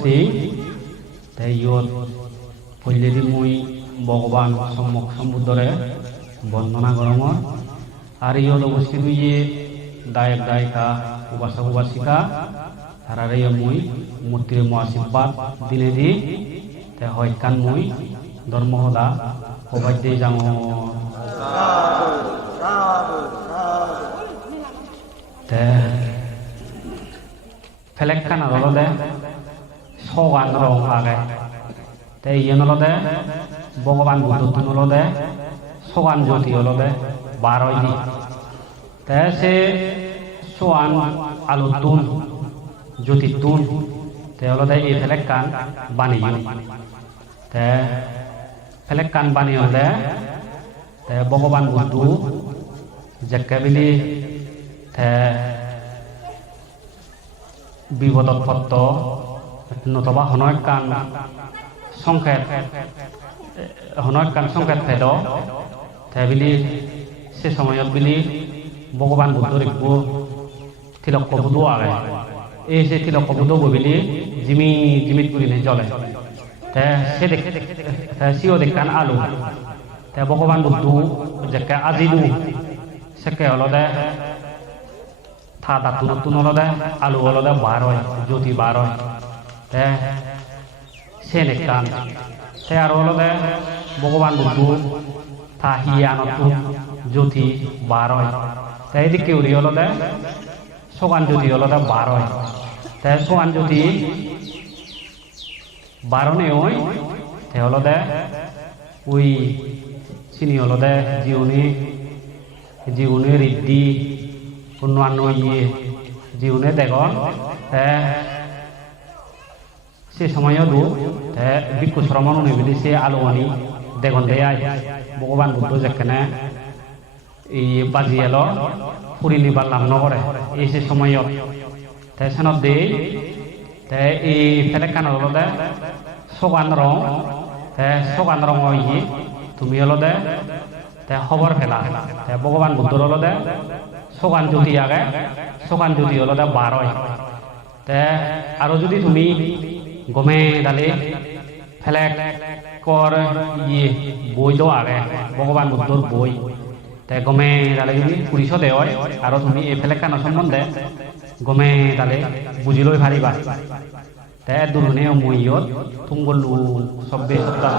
বসছি তাই ইয়ত পল্লেদি মুই ভগবান সম্মুখ সম্বুদ্ধরে বন্দনা করঙর আর ইয়ত অবস্থিত ইয়ে দায়ক দায়িকা উপাসক উপাসিকা তারারে মুই মূর্তির মো আশীর্বাদ দিনে দি তে হয়কান মুই ধর্মহদা অবাধ্য যাও তে ফেলেকখান আদলদে সগান রং আগে তে ইয়েনলদে ভগবান বুদ্ধ নলদে সগান জ্যোতি হলদে 12 দি তে সে সোয়ান আলু তুন জ্যোতি তুন তে হলদে এই ফেলেকখান বানিয়ে তে ফেলেকখান বানিয়ে হলে তে ভগবান বুদ্ধ যেকেবিলি তে বিপদত পত্ত নতবা হনয়কান সংকেত ফেদ তেবিলি সে সময়ত বিলি ভগবান বুদ্ধর একটু তিলক বুধু আগে এই সে তিলক বুধু ববিলি জিমিত গুলিনে জ্বলে তে সে দেখে সিও দেখান আলু তে ভগবান বুদ্ধ যেকে আজিলু সেকে হলদে থা দাতু নতুন হলদে আলু হলদে 12 জ্যোতি 12 তে সে নেকান সে আর হলদে ভগবান বুদ্ধ থা হিয়া নতুন জ্যোতি 12 তে এদিকে উড়ি হলদে সোগান জ্যোতি হলদে 12 তে সোগান জ্যোতি 12 নে ওই তে হলদে ওই চিনি হলদে জীবনে ঋদ্ধি অন্যান্য জীবনে দেখন সে সময়ও দু ভিক্ষু শ্রমণ নিবিলি সে আলোয়ানি দেখুন দেয় ভগবান বুদ্ধ যেখানে এই বাজি এলো ফুরি নিবার লাভ নকরে এই সে সময়ত সেনত দে এই ফেলেকান হলদে সগান রং তুমি হলদে খবর ফেলা ভগবান বুদ্ধর হলদে সোগান জ্যোতি আগে সোগান জ্যোতি হলদে 12 তে আরো যদি তুমি গমে ডালে ফেলেক কর বই দো আগে ভগবান বুদ্ধর বই তে গমে ডালে যদি 20 দেয় আরো তুমি এই ফেলেকান সম্বন্ধে গমে ডালে বুঝি লই পারিবা তে দুরনে মইয়ত তুমগলু সব্বে সপ্তাহ